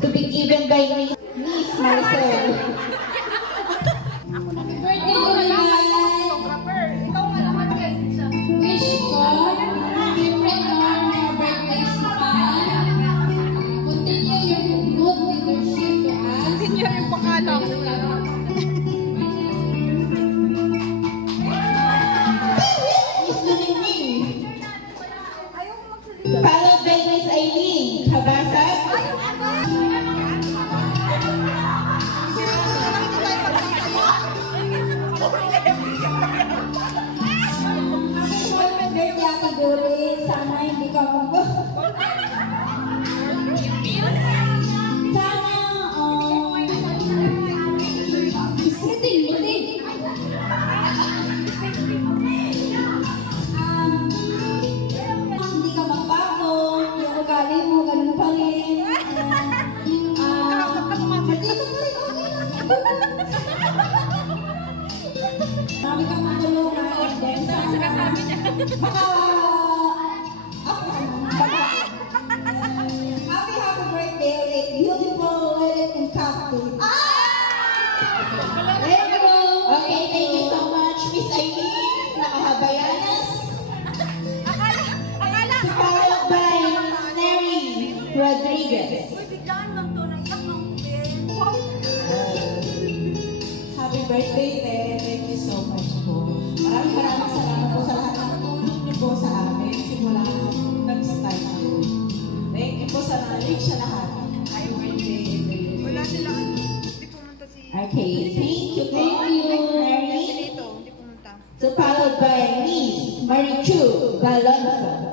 to be given by Miss Maricel. Birthday ko rin guys. Ikaw nga naman guys. Wish ko, different more birthdays to come. Continue your good leadership to us. Continue yung pangalan. Followed by Miss Aileen Kabasag. Birthday Ate Doris, sana hindi ka mag- Sana, hindi ka magbago, yung ugali mo, ganun pa rin. Marami kang matulungan. Then sana, happy birthday ulit. Beautiful, ulit, and captive. Thank you. Okay, thank you so much, Miss Aileen Nakahabayanas. Followed by Miss Neri Rodriguez. Happy birthday, Ted. Thank you so much po. Maraming salamat po sa lahat ng tulong niyo po sa amin. Simula nag-start ako. Thank you po sa knowledge sa lahat. Happy birthday. Wala sila. Hindi pumunta si... Okay, thank you. Hindi pumunta. So followed by Miss Marichu Galonzo.